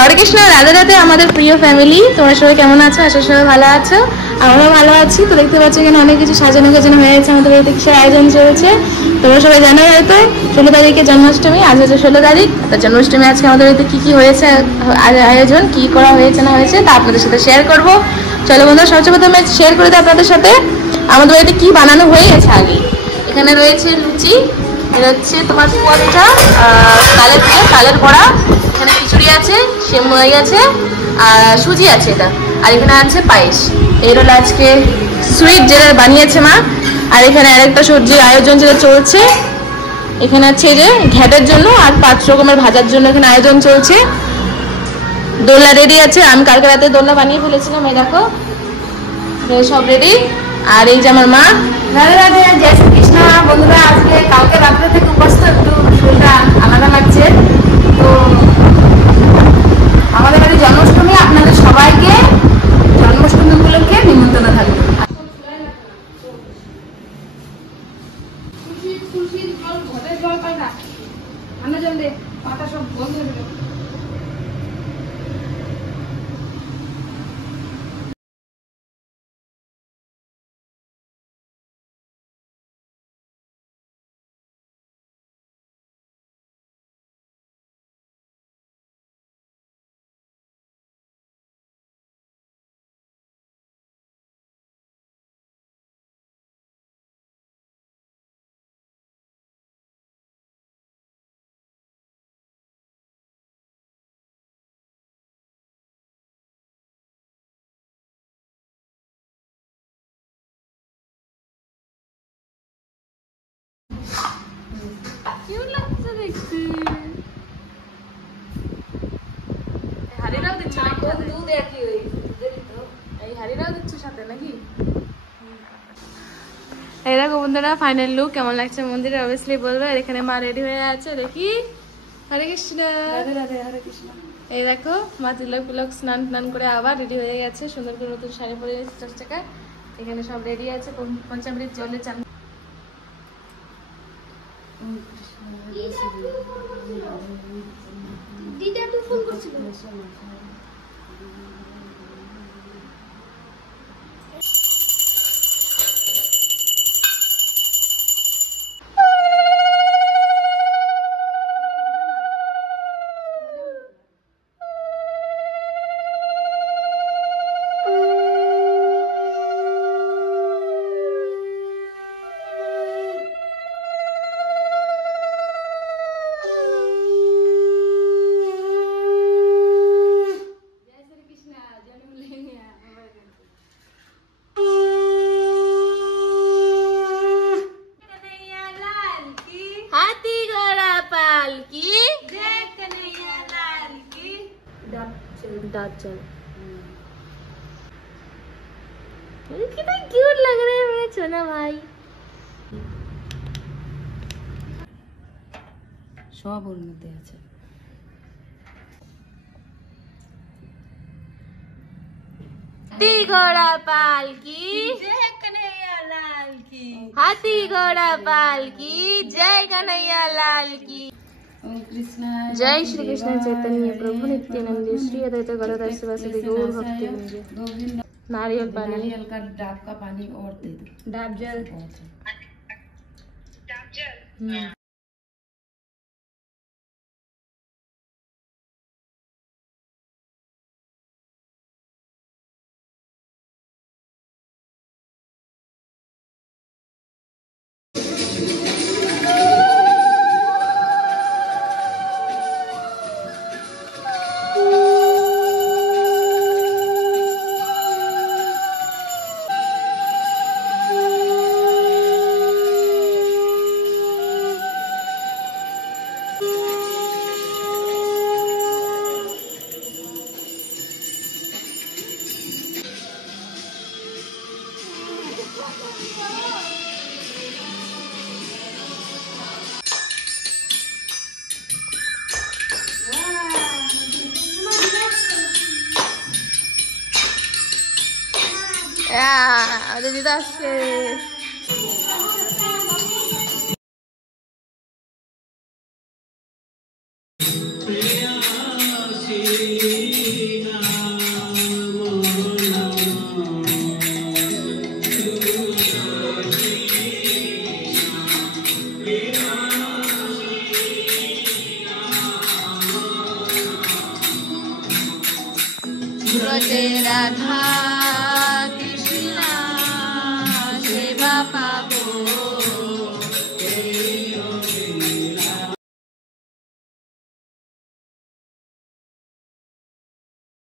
হরে কৃষ্ণ, রাধে রাধে আমাদের প্রিয় ফ্যামিলি। তোমরা সবাই কেমন আছো? আশা সবাই ভালো আছো, আমরাও ভালো আছি। তো দেখতে পাচ্ছি এখানে অনেক কিছু সাজানো গোছানো হয়েছে, আমাদের বাড়িতে কিসের আয়োজন চলছে তোমরা সবাই জানো হয়তো। 16 তারিখে জন্মাষ্টমী, আজ হচ্ছে 16 তারিখ। তো জন্মাষ্টমী আজকে আমাদের বাড়িতে কি হয়েছে আয়োজন, কি করা হয়েছে না হয়েছে তা আপনাদের সাথে শেয়ার করব। চলো বন্ধুরা, সবচেয়ে প্রথমে শেয়ার করে দিই আপনাদের সাথে আমাদের বাড়িতে কি বানানো হয়ে গেছে আগে। এখানে রয়েছে লুচি, এটা হচ্ছে তোমার পরোটা, তালের বড়া, এখানে খিচুড়ি আছে, সেমাই আছে আর সুজি আছে এটা, আর এখানে আছে পায়েস। এর হলো আজকে সুইট যেটা বানিয়েছে মা। আর এখানে আরেকটা সবজির আয়োজন যেটা চলছে, এখানে আছে যে ঘ্যাটের জন্য আর 5 রকমের ভাজার জন্য এখানে আয়োজন চলছে। দোলনা রেডি আছে, আমি কালকে রাতে দোলনা বানিয়ে ফেলেছিলাম, এই দেখো সব রেডি। আর এই যে আমার মা। রাধে রাধে, জয় শ্রী কৃষ্ণ। বন্ধুরা, আজকে কালকে রাত্রে থেকে উপস্থিত, একটু শরীরটা আলাদা লাগছে। তো আমাদের বাড়ি জন্মাষ্টমী, আপনাদের সবাইকে জন্মাষ্টমী উপলক্ষে নিমন্ত্রণ থাকবে। পাতা সব বন্ধ হয়ে গেল। হারিরাও দিচ্ছ এই হারিরাও দিচ্ছ সাথে নাকি? এই দেখো বন্ধুরা, ফাইনাল লুক কেমন লাগছে মন্দিরে অবভিয়াসলি বলবে। আর এখানে মা রেডি হয়ে আছে, দেখি। হরে কৃষ্ণ। রাধে রাধে, হরে কৃষ্ণ। এই দেখো মা তিলক পিলক স্নান করে আবার রেডি হয়ে গেছে, সুন্দর করে নতুন শাড়ি পরে চকচকা। এখানে সব রেডি আছে, পঞ্চামৃত জলে চান। দিদা তো ফোন করছিল। कितना क्यूट लग रहे हैं मेरे छोना भाई। সব ওর মধ্যে আছে। हाथी घोड़ा पालकी, जय कन्हैया लाल की। हाथी घोड़ा पालकी, जय कन्हैया लाल की। ओम कृष्ण। जय श्री कृष्ण चैतन्य प्रभु नित्यानंद श्री अद्वैत गदाधर शिवासादि गौर भक्ति वृंद। नारियल पानी, नारियल का डाब का पानी और दे दो। डाब जल। আমাদের দিদা আসছে। ব্রজে রাধা